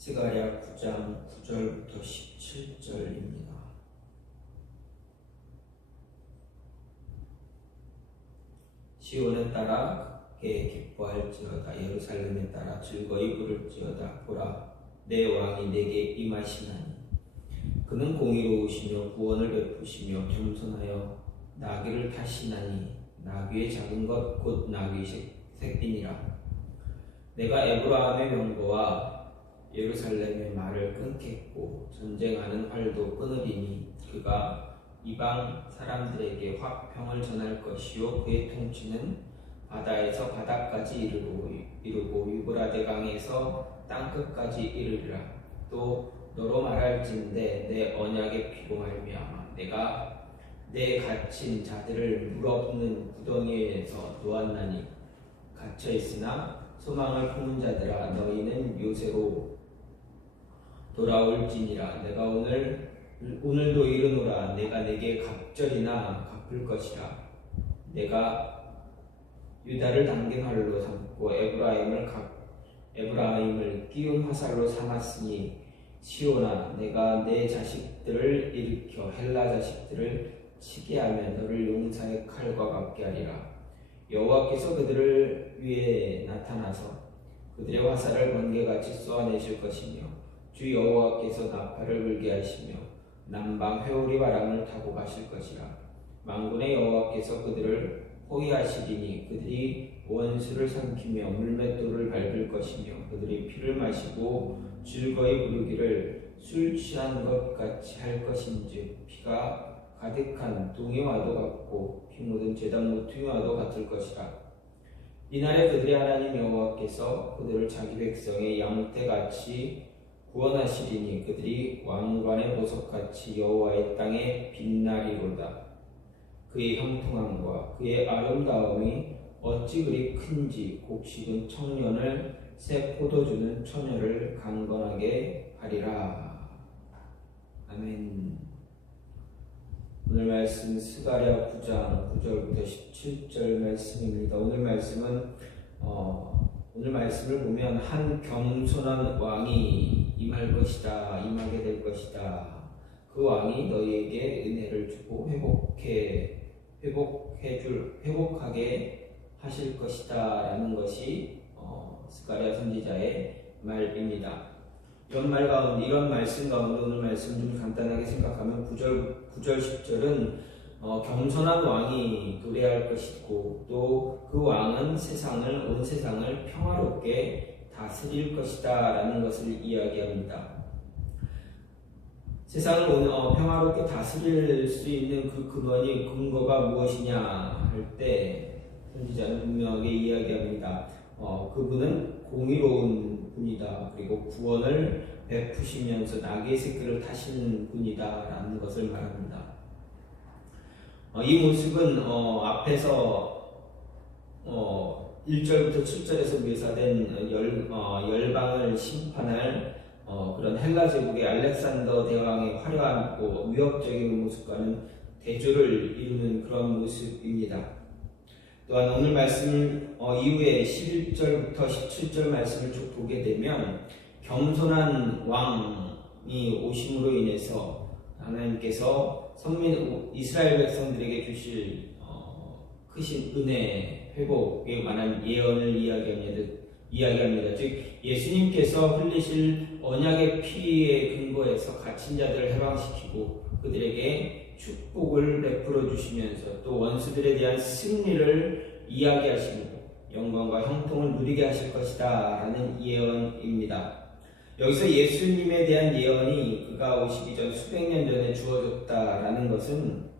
스가랴 9장 9절부터 17절입니다. 시온에 따라 크게 기뻐할지어다. 예루살렘에 따라 즐거이 부를지어다. 보라, 내 왕이 내게 임하시나니 그는 공의로우시며 구원을 베푸시며 겸손하여 나귀를 타시나니 나귀의 작은 것 곧 나귀 새끼니라. 내가 에브라함의 명보와 예루살렘의 말을 끊겠고 전쟁하는 활도 끊으리니 그가 이방 사람들에게 화평을 전할 것이요 그의 통치는 바다에서 바다까지 이르고 유브라데 강에서 땅끝까지 이르리라. 또 너로 말할진대 내 언약의 피로 말미암아 내가 내 갇힌 자들을 물없는 구덩이에서 놓았나니 갇혀 있으나 소망을 품은 자들아 너희는 요새로 돌아올지니라. 내가 오늘도 이르노라. 내가 내게 갑절이나 갚을 것이라. 내가 유다를 당긴 활로 삼고 에브라임을 끼운 화살로 삼았으니 시온아 내가 내 자식들을 일으켜 헬라 자식들을 치게 하며 너를 용사의 칼과 같게 하리라. 여호와께서 그들을 위해 나타나서 그들의 화살을 번개같이 쏘아내실 것이며 주 여호와께서 나팔을 불게 하시며 남방 회오리 바람을 타고 가실 것이라. 만군의 여호와께서 그들을 호위하시리니 그들이 원수를 삼키며 물맷돌을 밟을 것이며 그들이 피를 마시고 즐거이 부르기를 술 취한 것 같이 할 것인즉 피가 가득한 동이와도 같고 피 묻은 제단 모퉁이와도 같을 것이라. 이날에 그들의 하나님 여호와께서 그들을 자기 백성의 양떼같이 구원하시리니 그들이 왕관의 보석같이 여호와의 땅에 빛나리로다. 그의 형통함과 그의 아름다움이 어찌 그리 큰지 곡식은 청년을 새 포도주는 처녀를 강건하게 하리라. 아멘. 오늘 말씀 스가랴 9장 9절부터 17절 말씀입니다. 오늘 말씀을 보면 한 겸손한 왕이 임할 것이다, 임하게 될 것이다. 그 왕이 너희에게 은혜를 주고 회복하게 하실 것이다 라는 것이 스가랴 선지자의 말입니다. 이런 말씀 가운데 오늘 말씀 좀 간단하게 생각하면 9절 10절은 겸손한 왕이 도래할 것이고 또 그 왕은 온 세상을 평화롭게 다스릴 것이다 라는 것을 이야기합니다. 세상을 평화롭게 다스릴 수 있는 그 근거가 무엇이냐 할 때 선지자는 분명하게 이야기합니다. 그분은 공의로운 분이다. 그리고 구원을 베푸시면서 나귀의 새끼를 타시는 분이다 라는 것을 말합니다. 이 모습은 앞에서 1절부터 7절에서 묘사된 열방을 심판할 그런 헬라 제국의 알렉산더 대왕의 화려하고 위협적인 모습과는 대조를 이루는 그런 모습입니다. 또한 오늘 말씀 이후에 11절부터 17절 말씀을 쭉 보게 되면 겸손한 왕이 오심으로 인해서 하나님께서 선민 이스라엘 백성들에게 주실 크신 은혜 회복에 관한 예언을 이야기합니다. 즉 예수님께서 흘리실 언약의 피에 근거해서 갇힌 자들을 해방시키고 그들에게 축복을 베풀어 주시면서 또 원수들에 대한 승리를 이야기하시고 영광과 형통을 누리게 하실 것이다 라는 예언입니다. 여기서 예수님에 대한 예언이 그가 오시기 전 수백 년 전에 주어졌다라는 것은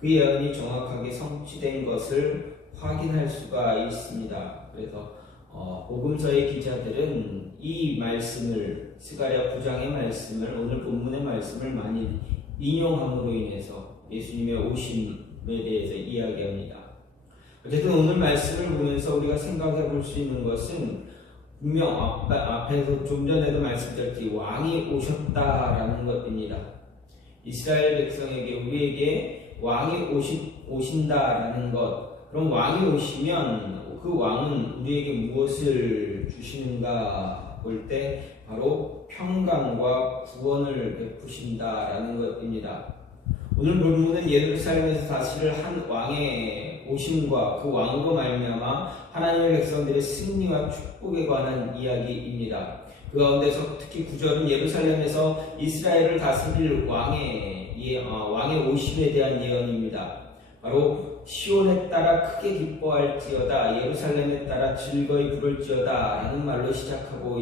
그 예언이 정확하게 성취된 것을 확인할 수가 있습니다. 그래서 복음서의 기자들은 이 말씀을 스가랴 9장의 말씀을 오늘 본문의 말씀을 많이 인용함으로 인해서 예수님의 오심에 대해서 이야기합니다. 어쨌든 오늘 말씀을 보면서 우리가 생각해 볼 수 있는 것은 분명 앞에서 좀 전에도 말씀드렸듯이 왕이 오셨다라는 것입니다. 이스라엘 백성에게 우리에게 왕이 오신다라는 것. 그럼 왕이 오시면 그 왕은 우리에게 무엇을 주시는가 볼 때 바로 평강과 구원을 베푸신다라는 것입니다. 오늘 본문은 예루살렘에서 다스릴 한 왕의 오심과 그 왕으로 말미암아 하나님의 백성들의 승리와 축복에 관한 이야기입니다. 그 가운데서 특히 9절은 예루살렘에서 이스라엘을 다스릴 왕의 오심에 대한 예언입니다. 바로 시온에 따라 크게 기뻐할지어다, 예루살렘에 따라 즐거이 부를지어다 라는 말로 시작하고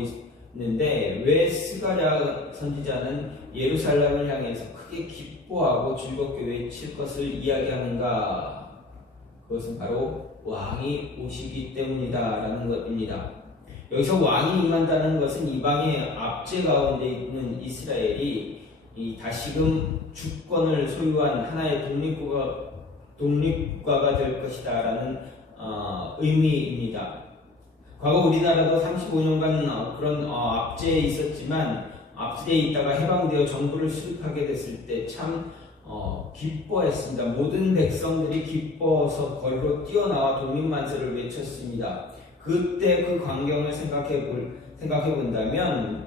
있는데, 왜 스가랴 선지자는 예루살렘을 향해서 크게 기뻐하고 즐겁게 외칠 것을 이야기하는가? 그것은 바로 왕이 오시기 때문이다라는 것입니다. 여기서 왕이 임한다는 것은 이방의 압제 가운데 있는 이스라엘이 다시금 주권을 소유한 하나의 독립국가가 될 것이다라는 의미입니다. 과거 우리나라도 35년간 그런 압제에 있었지만, 압제에 있다가 해방되어 정부를 수립하게 됐을 때 참 기뻐했습니다. 모든 백성들이 기뻐서 거리로 뛰어나와 독립만세를 외쳤습니다. 그때 그 광경을 생각해 본다면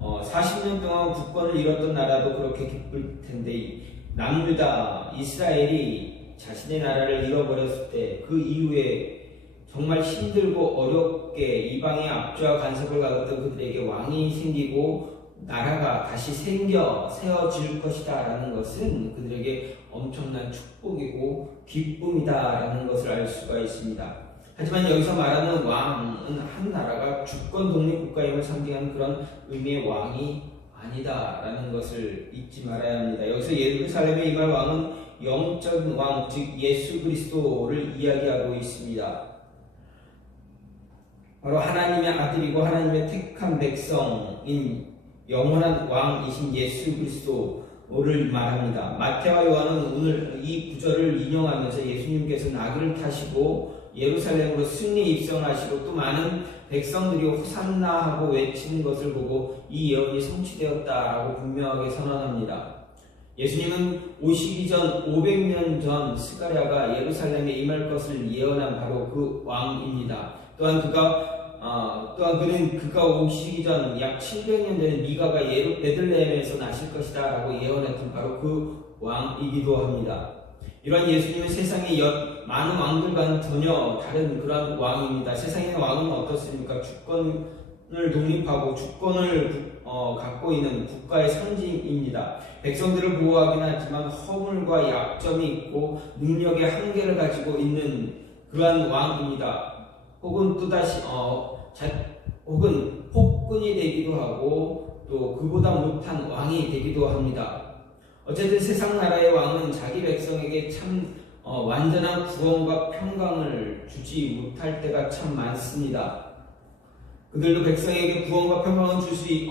40년 동안 국권을 잃었던 나라도 그렇게 기쁠 텐데, 남유다 이스라엘이 자신의 나라를 잃어버렸을 때 그 이후에 정말 힘들고 어렵게 이방의 압제와 간섭을 받았던 그들에게 왕이 생기고 나라가 다시 세워질 것이다 라는 것은 그들에게 엄청난 축복이고 기쁨이다 라는 것을 알 수가 있습니다. 하지만 여기서 말하는 왕은 한 나라가 주권 독립국가임을 상징하는 그런 의미의 왕이 아니다 라는 것을 잊지 말아야 합니다. 여기서 예루살렘에 임할 왕은 영적인 왕, 즉 예수 그리스도를 이야기하고 있습니다. 바로 하나님의 아들이고 하나님의 택한 백성인 영원한 왕이신 예수 그리스도를 말합니다. 마태와 요한은 오늘 이 구절을 인용하면서 예수님께서 나귀를 타시고 예루살렘으로 승리 입성하시고 또 많은 백성들이 호산나 하고 외치는 것을 보고 이 예언이 성취되었다라고 분명하게 선언합니다. 예수님은 오시기 전 500년 전 스가랴가 예루살렘에 임할 것을 예언한 바로 그 왕입니다. 또한 그는 그가 오시기 전 약 700년 전에 미가가 베들레헴에서 나실 것이다 라고 예언했던 바로 그 왕이기도 합니다. 이러한 예수님은 세상의 많은 왕들과는 전혀 다른 그런 왕입니다. 세상의 왕은 어떻습니까? 주권을 독립하고 주권을 갖고 있는 국가의 상징입니다. 백성들을 보호하긴 하지만 허물과 약점이 있고 능력의 한계를 가지고 있는 그러한 왕입니다. 혹은 또다시 혹은 폭군이 되기도 하고 또 그보다 못한 왕이 되기도 합니다. 어쨌든 세상 나라의 왕은 자기 백성에게 참 완전한 구원과 평강을 주지 못할 때가 참 많습니다. 그들도 백성에게 구원과 평강을 주지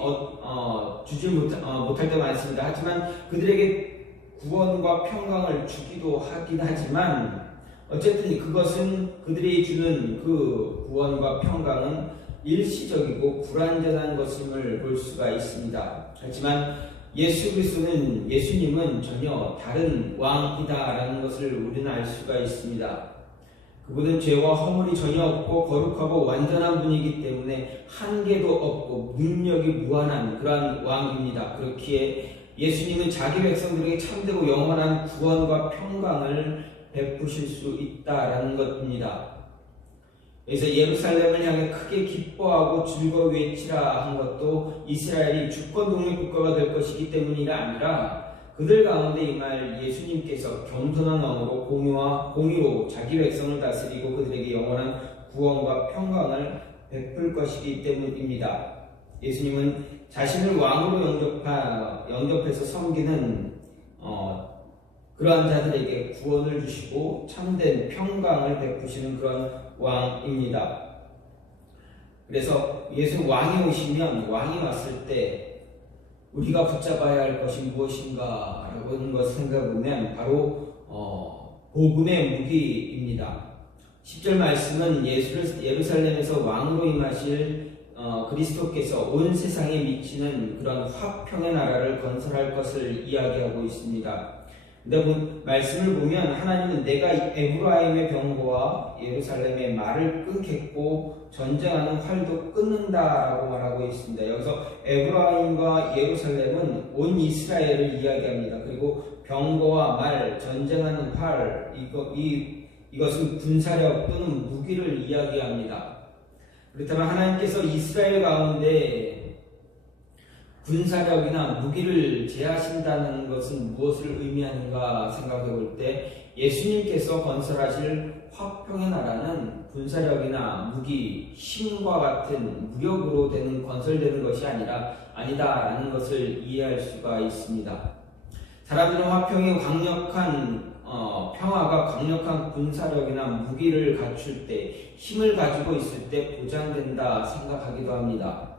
못할 때 많습니다. 하지만 그들에게 구원과 평강을 주기도 하긴 하지만, 어쨌든 그것은 그들이 주는 그 구원과 평강은 일시적이고 불완전한 것임을 볼 수가 있습니다. 하지만 예수님은 전혀 다른 왕이다라는 것을 우리는 알 수가 있습니다. 그분은 죄와 허물이 전혀 없고 거룩하고 완전한 분이기 때문에 한계도 없고 능력이 무한한 그러한 왕입니다. 그렇기에 예수님은 자기 백성들에게 참되고 영원한 구원과 평강을 베푸실 수 있다라는 것입니다. 그래서 예루살렘을 향해 크게 기뻐하고 즐거워 외치라 한 것도 이스라엘이 주권 독립국가가 될 것이기 때문이 아니라 그들 가운데 임할 예수님께서 겸손한 마음으로 공의로 자기 백성을 다스리고 그들에게 영원한 구원과 평강을 베풀 것이기 때문입니다. 예수님은 자신을 왕으로 영접해서 섬기는 그러한 자들에게 구원을 주시고 참된 평강을 베푸시는 그런 왕입니다. 그래서 예수 왕이 오시면, 왕이 왔을 때 우리가 붙잡아야 할 것이 무엇인가 라고 하는 것을 생각해보면 바로 복음의 무기입니다. 10절 말씀은 예루살렘에서 왕으로 임하실 그리스도께서 온 세상에 미치는 그런 화평의 나라를 건설할 것을 이야기하고 있습니다. 근데 말씀을 보면 하나님은 내가 에브라임의 병거와 예루살렘의 말을 끊겠고 전쟁하는 활도 끊는다라고 말하고 있습니다. 여기서 에브라임과 예루살렘은 온 이스라엘을 이야기합니다. 그리고 병거와 말, 전쟁하는 활, 이것은 군사력 또는 무기를 이야기합니다. 그렇다면 하나님께서 이스라엘 가운데 군사력이나 무기를 제하신다는 것은 무엇을 의미하는가 생각해 볼 때 예수님께서 건설하실 화평의 나라는 군사력이나 무기, 힘과 같은 무력으로 건설되는 것이 아니다라는 것을 이해할 수가 있습니다. 사람들은 화평이 평화가 강력한 군사력이나 무기를 갖출 때, 힘을 가지고 있을 때 보장된다 생각하기도 합니다.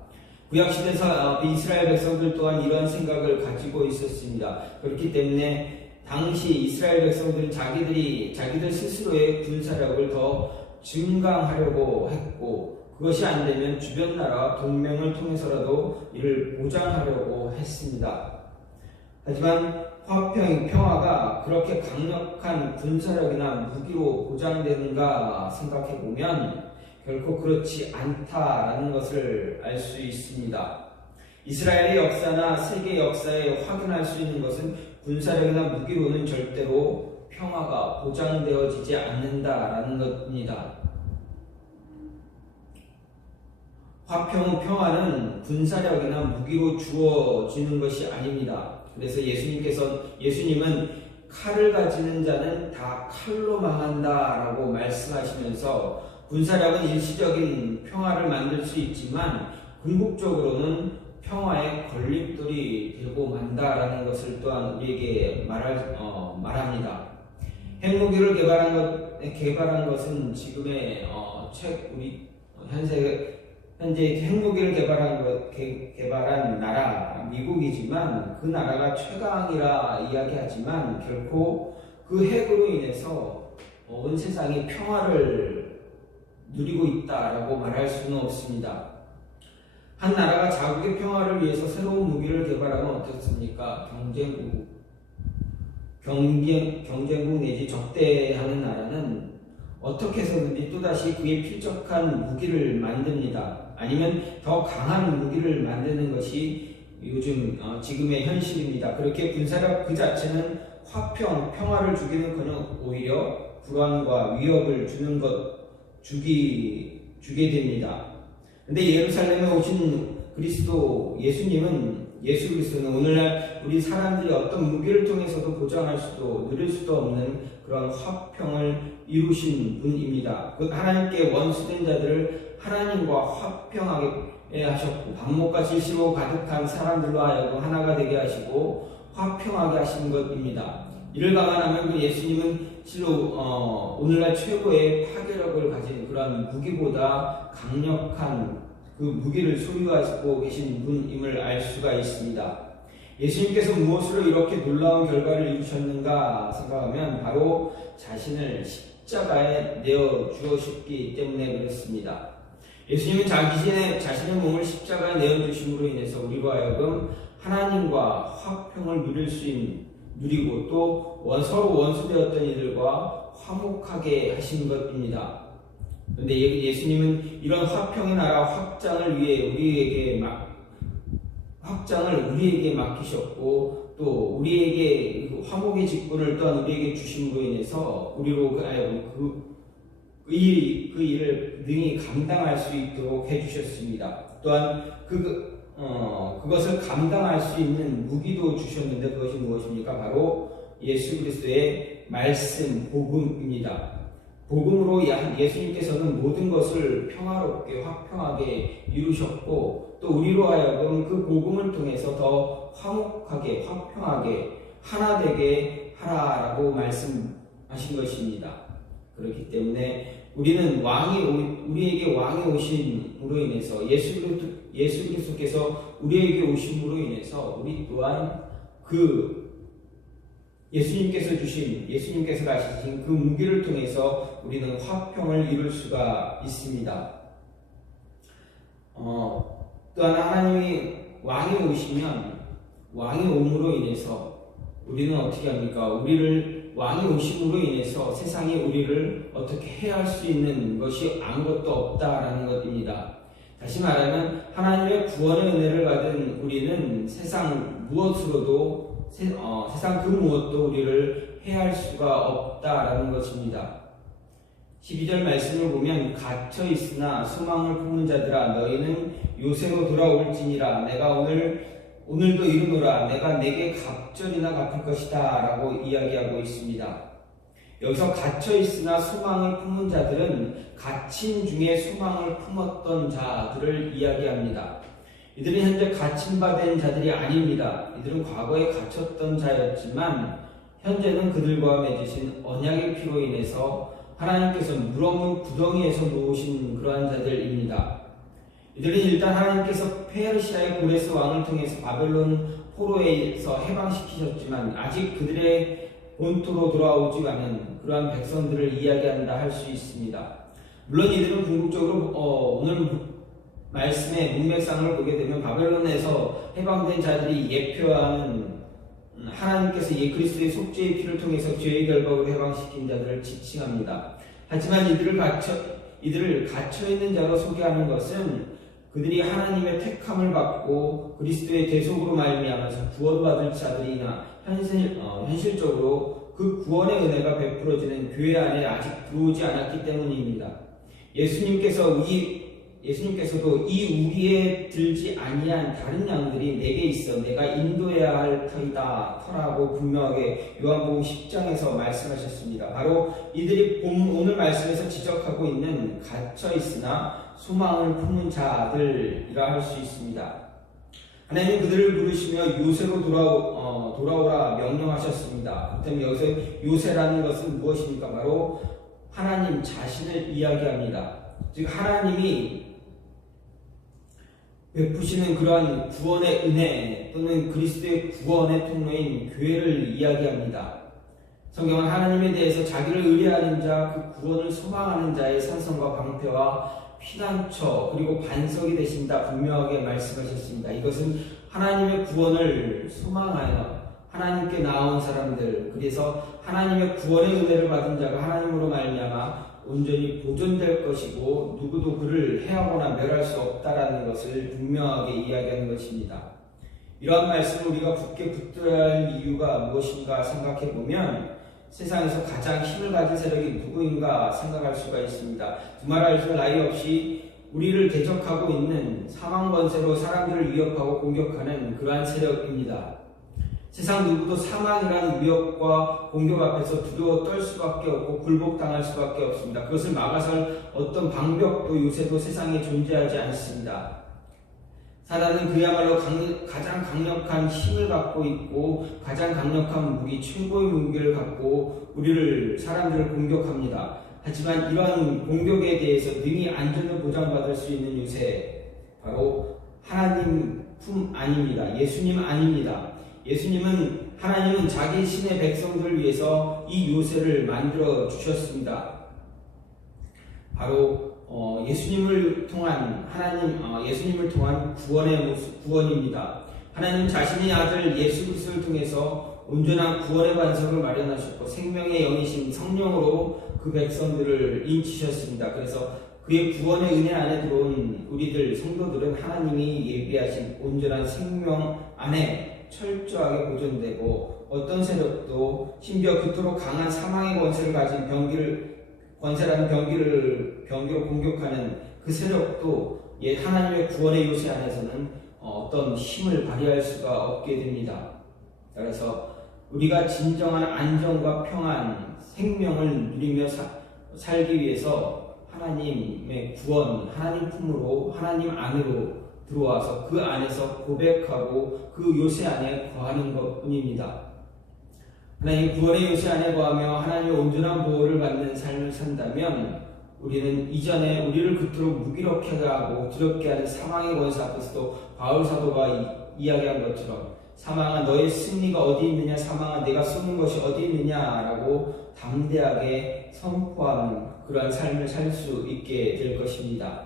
구약시대에서 이스라엘 백성들 또한 이러한 생각을 가지고 있었습니다. 그렇기 때문에 당시 이스라엘 백성들은 자기들 스스로의 군사력을 더 증강하려고 했고, 그것이 안 되면 주변 나라와 동맹을 통해서라도 이를 보장하려고 했습니다. 하지만 평화가 그렇게 강력한 군사력이나 무기로 보장되는가 생각해 보면 결코 그렇지 않다라는 것을 알 수 있습니다. 이스라엘의 역사나 세계 역사에 확인할 수 있는 것은 군사력이나 무기로는 절대로 평화가 보장되어지지 않는다라는 것입니다. 평화는 군사력이나 무기로 주어지는 것이 아닙니다. 그래서 예수님은 칼을 가지는 자는 다 칼로 망한다라고 말씀하시면서 군사력은 일시적인 평화를 만들 수 있지만 궁극적으로는 평화의 걸림돌이 되고 만다라는 것을 또한 우리에게 말합니다. 핵무기를 개발한 것은 지금의 현재 핵무기를 개발한 나라 미국이지만 그 나라가 최강이라 이야기하지만 결코 그 핵으로 인해서 온 세상이 평화를 누리고 있다라고 말할 수는 없습니다. 한 나라가 자국의 평화를 위해서 새로운 무기를 개발하면 어떻습니까? 경쟁국 내지 적대하는 나라는 어떻게 해서든지 또다시 그에 필적한 무기를 만듭니다. 아니면 더 강한 무기를 만드는 것이 지금의 현실입니다. 그렇게 군사력 그 자체는 평화를 주기는커녕 오히려 불안과 위협을 주게 됩니다. 근데 예루살렘에 오신 예수 그리스도는 오늘날 우리 사람들이 어떤 무기를 통해서도 보장할 수도 누릴 수도 없는 그런 화평을 이루신 분입니다. 그 하나님께 원수된 자들을 하나님과 화평하게 하셨고 반목과 질시로 가득한 사람들로 하여금 하나가 되게 하시고 화평하게 하신 것입니다. 이를 감안하면 그 예수님은 실로 오늘날 최고의 파괴력을 가진 그런 무기보다 강력한 그 무기를 소유하고 계신 분임을 알 수가 있습니다. 예수님께서 무엇으로 이렇게 놀라운 결과를 이루셨는가 생각하면 바로 자신을 십자가에 내어 주셨기 때문에 그렇습니다. 예수님은 자신의 몸을 십자가에 내어 주심으로 인해서 우리로 하여금 하나님과 화평을 누리고 또 서로 원수되었던 이들과 화목하게 하신 것입니다. 그런데 예수님은 이런 화평의 나라 확장을 위해 우리에게 맡기셨고 또 우리에게 화목의 직분을 또한 우리에게 주심으로 인해서 우리로 하여금 그 일을 능히 감당할 수 있도록 해주셨습니다. 또한 그것을 감당할 수 있는 무기도 주셨는데 그것이 무엇입니까? 바로 예수 그리스도의 말씀, 복음입니다. 복음으로 예수님께서는 모든 것을 평화롭게 화평하게 이루셨고 또 우리로 하여금 그 복음을 통해서 더 화목하게 화평하게 하나 되게 하라라고 말씀하신 것입니다. 그렇기 때문에 우리는 우리에게 왕이 오심으로 인해서 예수 그리스도께서 우리에게 오심으로 인해서 우리 또한 예수님께서 가지신 그 무기를 통해서 우리는 화평을 이룰 수가 있습니다. 또한 하나님이 왕이 오시면 왕이 옴으로 인해서 우리는 어떻게 합니까? 우리를 왕이 오심으로 인해서 세상이 우리를 어떻게 해할 수 있는 것이 아무것도 없다라는 것입니다. 다시 말하면 하나님의 구원의 은혜를 받은 우리는 세상 무엇으로도 세상 그 무엇도 우리를 해할 수가 없다라는 것입니다. 12절 말씀을 보면 갇혀 있으나 소망을 품는 자들아 너희는 요새로 돌아올지니라 내가 오늘도 이르노라 내가 내게 갑절이나 갚을 것이다 라고 이야기하고 있습니다. 여기서 갇혀 있으나 소망을 품은 자들은 갇힌 중에 소망을 품었던 자들을 이야기합니다. 이들은 현재 갇힌 바 된 자들이 아닙니다. 이들은 과거에 갇혔던 자였지만 현재는 그들과 맺으신 언약의 피로 인해서 하나님께서 물없는 구덩이에서 놓으신 그러한 자들입니다. 이들은 일단 하나님께서 페르시아의 고레스 왕을 통해서 바벨론 포로에서 해방시키셨지만 아직 그들의 본토로 돌아오지 않은 그러한 백성들을 이야기한다 할 수 있습니다. 물론 이들은 궁극적으로 오늘 말씀의 문맥상을 보게 되면 바벨론에서 해방된 자들이 예표하는 하나님께서 그리스도의 속죄의 피를 통해서 죄의 결박으로 해방시킨 자들을 지칭합니다. 하지만 이들을 갇혀 있는 자로 소개하는 것은 그들이 하나님의 택함을 받고 그리스도의 대속으로 말미암아서 구원받을 자들이나 현실적으로 그 구원의 은혜가 베풀어지는 교회 안에 아직 들어오지 않았기 때문입니다. 예수님께서도 이 우리에 들지 아니한 다른 양들이 내게 있어 내가 인도해야 할 터라고 분명하게 요한복음 10장에서 말씀하셨습니다. 바로 이들이 오늘 말씀에서 지적하고 있는 갇혀 있으나 소망을 품는 자들이라 할 수 있습니다. 하나님은 그들을 부르시며 요새로 돌아오라 명령하셨습니다. 그렇다면 여기서 요새라는 것은 무엇입니까? 바로 하나님 자신을 이야기합니다. 즉 하나님이 베푸시는 그러한 구원의 은혜 또는 그리스도의 구원의 통로인 교회를 이야기합니다. 성경은 하나님에 대해서 자기를 의뢰하는 자, 그 구원을 소망하는 자의 산성과 방패와 피난처 그리고 반석이 되신다 분명하게 말씀하셨습니다. 이것은 하나님의 구원을 소망하여 하나님께 나아온 사람들, 그래서 하나님의 구원의 은혜를 받은 자가 하나님으로 말미암아 온전히 보존될 것이고 누구도 그를 해하거나 멸할 수 없다라는 것을 분명하게 이야기하는 것입니다. 이러한 말씀을 우리가 굳게 붙들어야 할 이유가 무엇인가 생각해 보면 세상에서 가장 힘을 가진 세력이 누구인가 생각할 수가 있습니다. 두말할 나위 없이 우리를 대적하고 있는 사망 권세로 사람들을 위협하고 공격하는 그러한 세력입니다. 세상 누구도 사망이라는 위협과 공격 앞에서 두려워 떨 수밖에 없고 굴복당할 수밖에 없습니다. 그것을 막아설 어떤 방벽도 요새도 세상에 존재하지 않습니다. 사단은 그야말로 가장 강력한 힘을 갖고 있고 가장 강력한 무기, 최고의 무기를 갖고 사람들을 공격합니다. 하지만 이런 공격에 대해서 능히 안전을 보장받을 수 있는 요새, 바로 하나님 품 아닙니다. 예수님 아닙니다. 하나님은 자기 신의 백성들을 위해서 이 요새를 만들어 주셨습니다. 바로 예수님을 통한 구원입니다. 하나님 자신의 아들 예수 그리스도를 통해서 온전한 구원의 반석을 마련하셨고 생명의 영이신 성령으로 그 백성들을 인치셨습니다. 그래서 그의 구원의 은혜 안에 들어온 우리들 성도들은 하나님이 예비하신 온전한 생명 안에 철저하게 보존되고 어떤 세력도 심지어 그토록 강한 사망의 권세를 가진 권세라는 병기로 공격하는 그 세력도 하나님의 구원의 요새 안에서는 어떤 힘을 발휘할 수가 없게 됩니다. 그래서 우리가 진정한 안정과 평안, 생명을 누리며 살기 위해서 하나님의 구원, 하나님 품으로, 하나님 안으로 들어와서 그 안에서 고백하고 그 요새 안에 거하는 것뿐입니다. 하나님 구원의 요새 안에 거하며 하나님의 온전한 보호를 받는 삶을 산다면 우리는 이전에 우리를 그토록 무기력하게 하고 두렵게 하는 사망의 권세 앞에서도 바울 사도가 이야기한 것처럼 사망아 너의 승리가 어디 있느냐, 사망아 내가 쏘는 것이 어디 있느냐라고 담대하게 선포하는 그러한 삶을 살 수 있게 될 것입니다.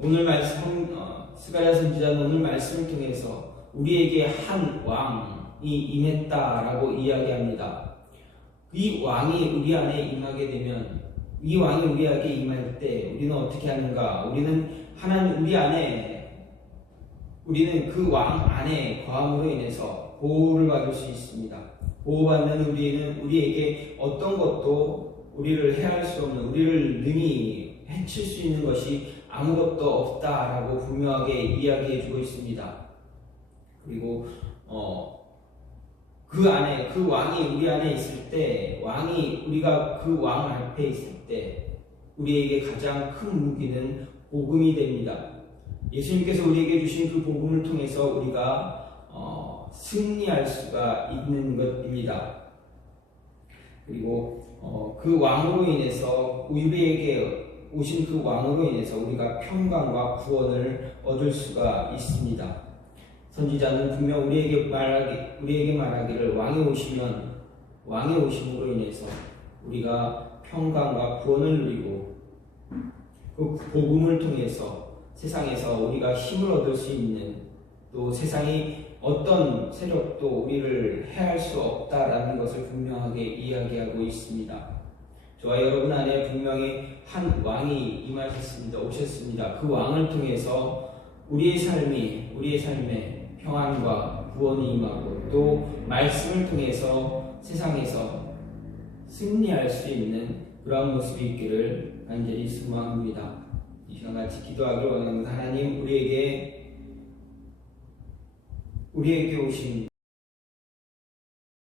오늘 말씀 스가랴 선지자는 오늘 말씀을 통해서 우리에게 한 왕, 임했다라고 이야기합니다. 이 왕이 우리 안에 임하게 되면, 이 왕이 우리에게 임할 때 우리는 어떻게 하는가? 우리는 그 왕 안에 거함으로 인해서 보호를 받을 수 있습니다. 보호받는 우리에게 어떤 것도 우리를 해할 수 없는, 우리를 능히 해칠 수 있는 것이 아무것도 없다라고 분명하게 이야기해주고 있습니다. 그리고 그 왕이 우리 안에 있을 때, 우리가 그 왕 앞에 있을 때 우리에게 가장 큰 무기는 복음이 됩니다. 예수님께서 우리에게 주신 그 복음을 통해서 우리가 승리할 수가 있는 것입니다. 그리고 그 왕으로 인해서, 우리에게 오신 그 왕으로 인해서 우리가 평강과 구원을 얻을 수가 있습니다. 선지자는 분명 우리에게 말하기를 왕이 오심으로 인해서 우리가 평강과 구원을 누리고 그 복음을 통해서 세상에서 우리가 힘을 얻을 수 있는, 또 세상이 어떤 세력도 우리를 해할 수 없다라는 것을 분명하게 이야기하고 있습니다. 저와 여러분 안에 분명히 한 왕이 오셨습니다. 그 왕을 통해서 우리의 삶에 평안과 구원이 임하고, 또 말씀을 통해서 세상에서 승리할 수 있는 그러한 모습이 있기를 간절히 소망합니다. 이 시간 같이 기도하기를 원합니다. 하나님, 우리에게 오신